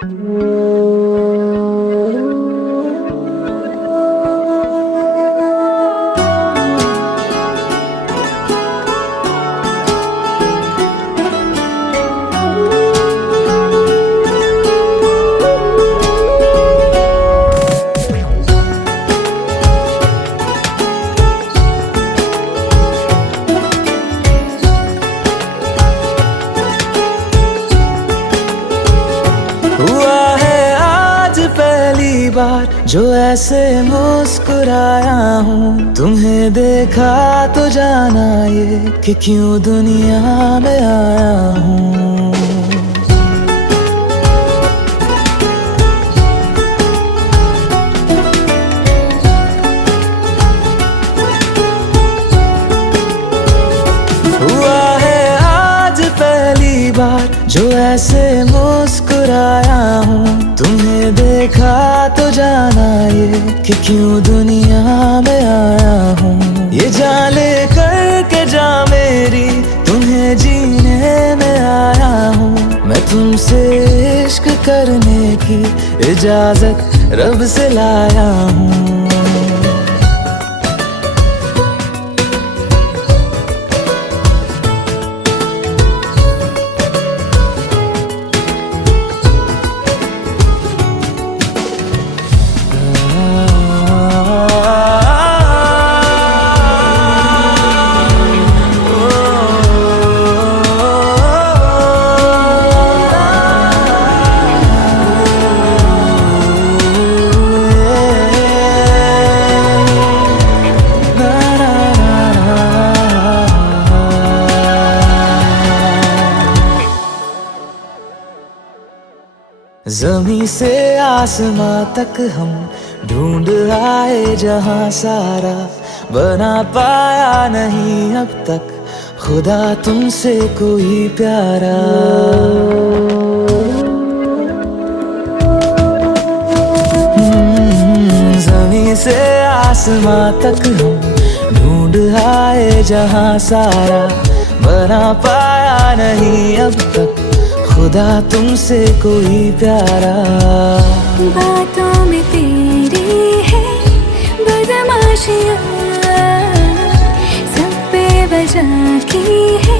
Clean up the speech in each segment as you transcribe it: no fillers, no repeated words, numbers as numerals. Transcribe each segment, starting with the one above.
हुआ है आज पहली बार जो ऐसे मुस्कुराया हूँ। तुम्हें देखा तो जाना ये कि क्यों दुनिया में आया हूँ। हुआ है आज पहली बार जो ऐसे मुस्कुराया हूँ। तुम्हें देखा तो जाना ये कि क्यों दुनिया में आया हूँ। ये जान ले करके जा मेरी तुम्हें जीने में आया हूँ। मैं तुमसे इश्क करने की इजाजत रब से लाया हूँ। ज़मीं से आसमां तक हम ढूंढ आए जहां सारा, बना पाया नहीं अब तक खुदा तुमसे कोई प्यारा। ज़मीं से आसमां तक हम ढूंढ आए जहां सारा, बना पाया नहीं अब तक खुदा तुमसे कोई प्यारा। बातों में तेरी है बदमाशियाँ, सब पे वजह की है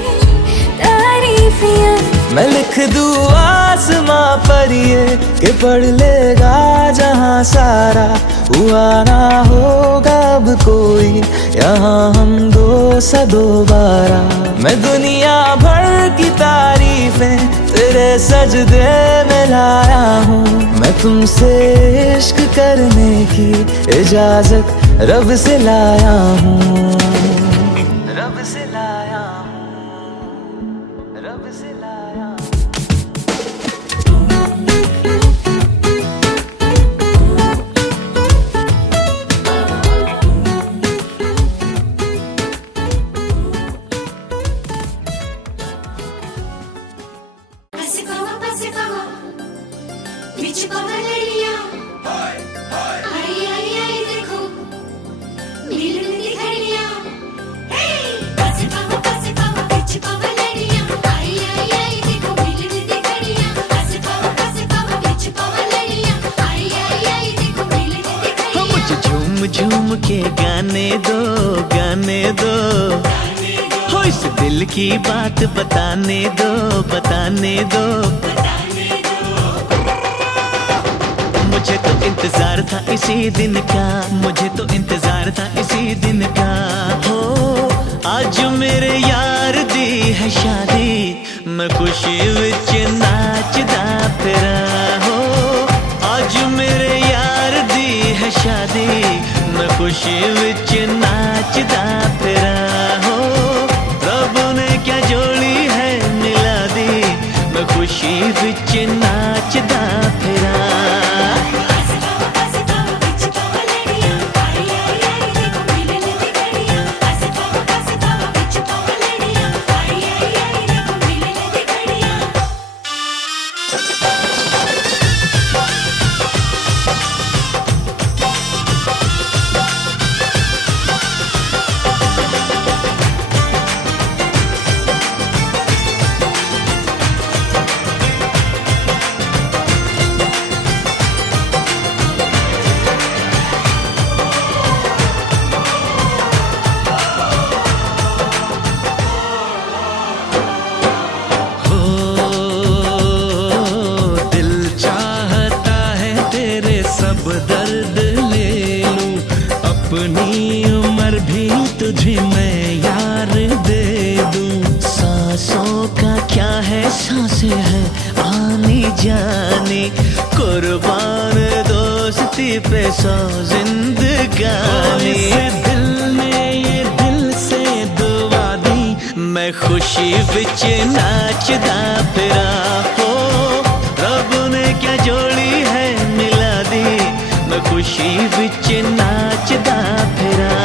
तारीफियाँ। मैं लिख दूँ आसमां पर ये कि पढ़ लेगा जहां सारा, हुआ ना होगा अब कोई यहाँ हम दो सा दोबारा। मैं दुनिया भर की तारीफें तेरे सजदे में लाया हूँ। मैं तुमसे इश्क करने की इजाजत रब से लाया हूँ। रब से लाया हूँ, रब से लाया हूँ। झूम के गाने दो, गाने दो, हो इस दिल की बात बताने दो, बताने दो। मुझे तो इंतजार था इसी दिन का, मुझे तो इंतजार था इसी दिन का। हो आज मेरे यार दी है शादी, मैं खुशी विच नाचदा फिरा। हो आज मेरे यार दी है शादी, मैं खुशी विच नाचदा फिरा। हो रब ने क्या जोड़ी है मिला दी, मैं खुशी विच नाचदा फिरा। जानी, कुर्बान दोस्ती पे 100 जिंदगानी। दिल ने ये दिल से दुआ दी, मैं खुशी विच नाचदा फिरा। हो रब ने क्या जोड़ी है मिला दी, मैं खुशी विच नाचदा फिरा।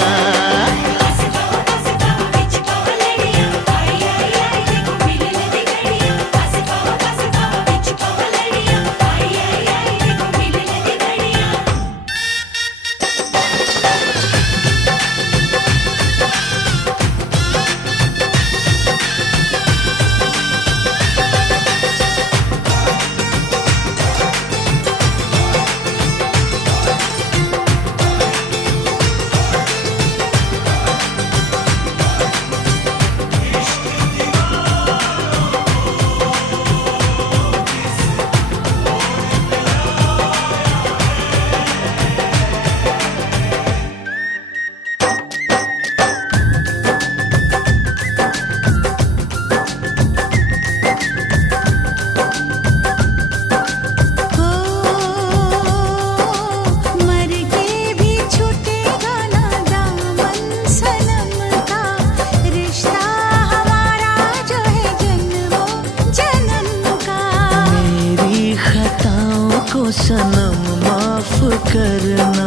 सनम माफ करना,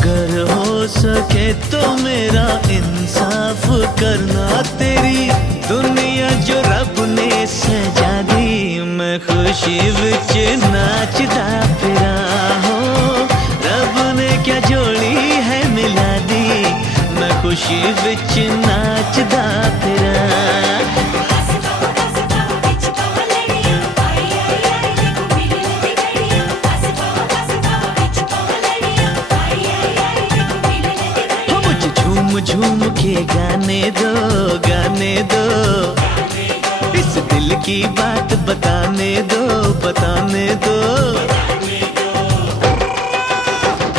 गर हो सके तो मेरा इंसाफ करना। तेरी दुनिया जो रब ने सजा दी, मैं खुशी विच नाचदा फिरा। हो रब ने क्या जोड़ी है मिला दी, मैं खुशी विच नाचदा फिरा। झूम के गाने दो, गाने दो, इस दिल की बात बताने दो, बताने दो।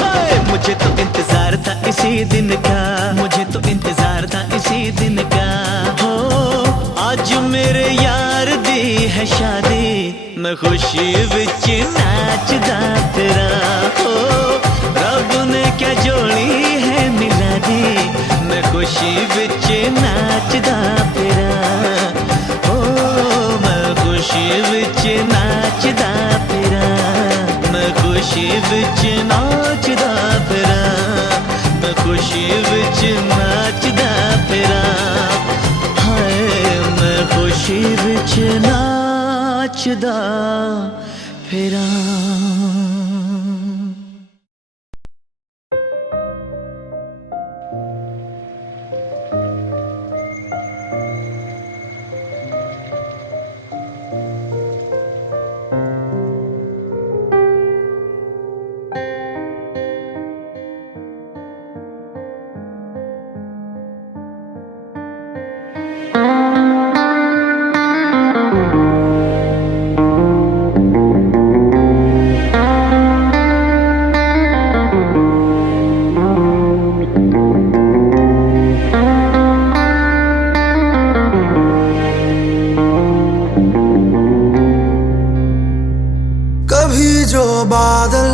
हाय मुझे तो इंतजार था इसी दिन का, मुझे तो इंतजार था इसी दिन का। हो आज मेरे यार दी है शादी, मैं खुशी विच नाचदा फिरा। हो रब ने क्या जोड़ी है मिला दी, मैं खुशी विच नाचदा फिरा। हो मैं खुशी विच नाचदा फिरा, मैं खुशी विच नाचदा फिरा, मैं खुशी विच नाचदा फिरा। हाय मैं खुशी विच नाचदा फिरा। बादल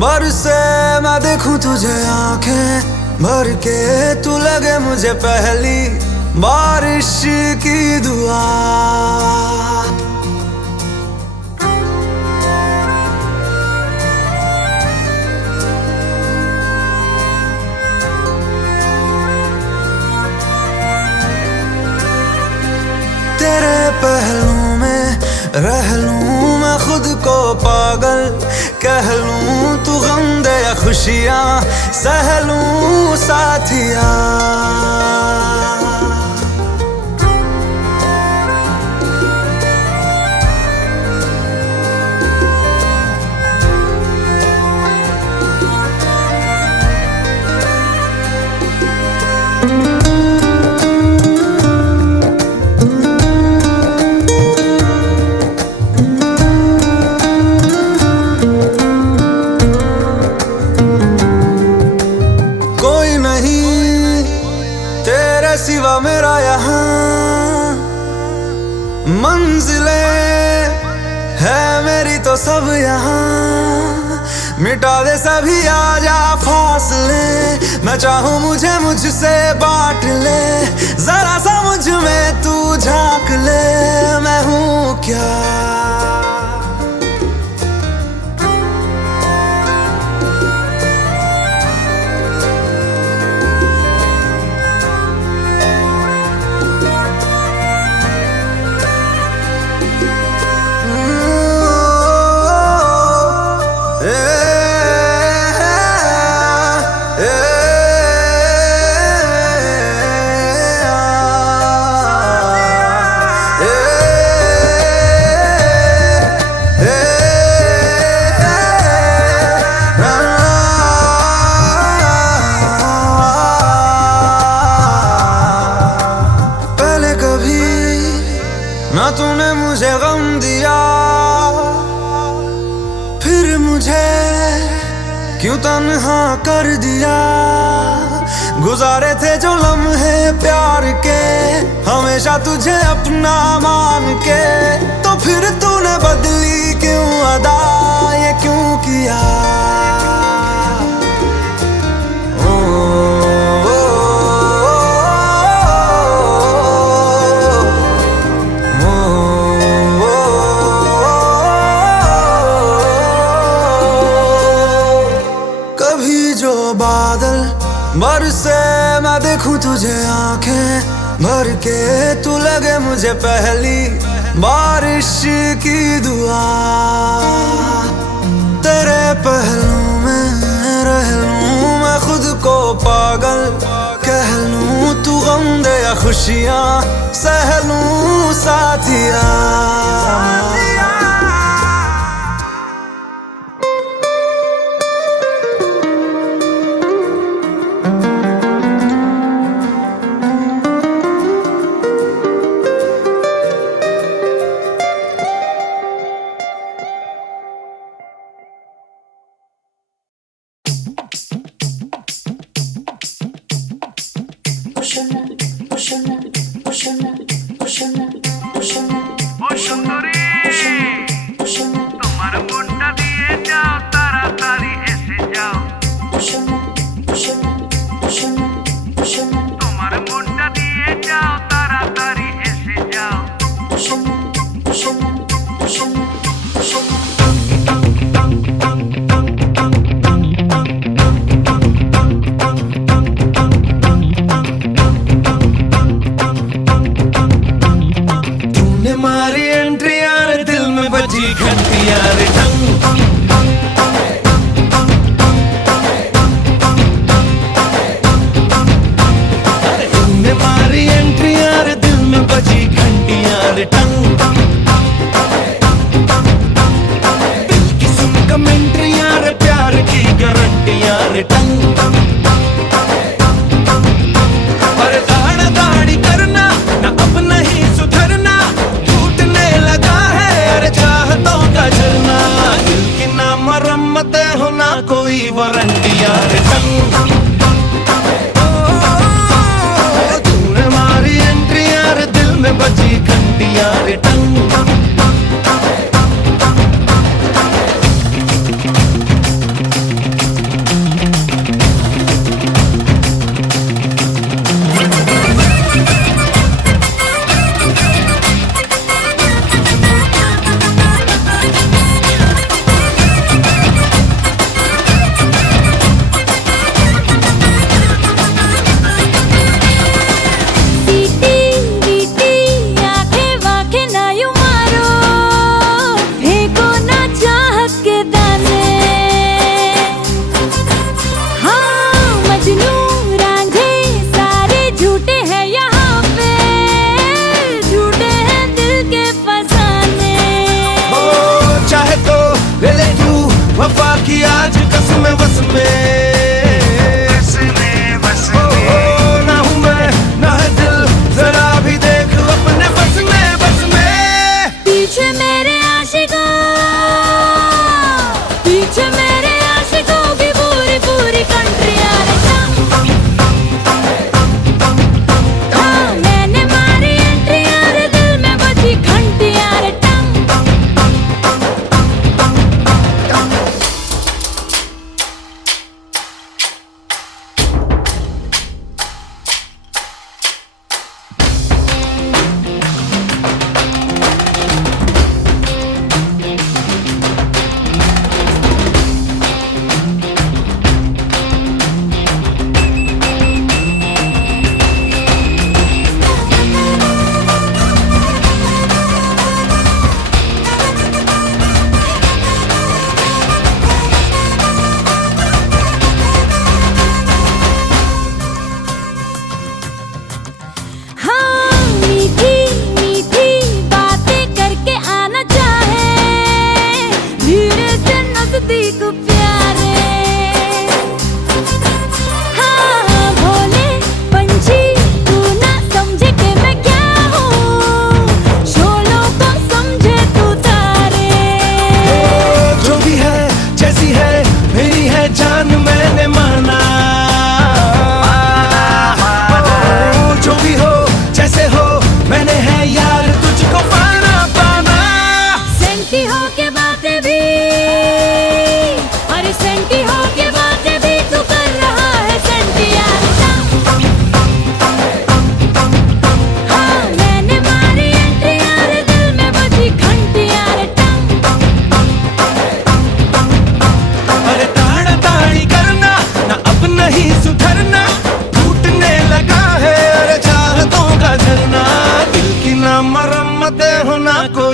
बरसे मैं देखूं तुझे आंखें भर के, तू लगे मुझे पहली बारिश की दुआ। तेरे पहलू में रह लूं मैं खुद को पागल, कह लूं तू गम दे या खुशियां सह लूं साथिया। सिवा मेरा यहाँ मंजिलें है मेरी तो सब यहाँ, मिटा दे सभी आजा फासले, मैं चाहूँ मुझे मुझसे बांट ले, जरा सा मुझ में तू झांक ले, मैं हूँ क्या। ना तूने मुझे गम दिया, फिर मुझे क्यों तन्हा कर दिया। गुजारे थे जो लम्हे प्यार के, हमेशा तुझे अपना मान के, तो फिर तूने बदली क्यों अदा, ये क्यों किया। बादल बरसे मैं देखूं तुझे आंखें भर के, तू लगे मुझे पहली बारिश की दुआ। तेरे पहलू में रह लूं मैं खुद को पागल कह लूं, तू गम दे या खुशियां सह लूं साथिया। Push on, push on, push on, push on, push on.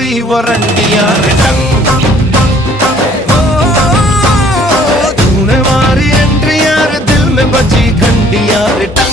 मारी वारंटियां रे टंग। तूने मारी एंट्रियां रे दिल में बजी घंटियां रे टंग।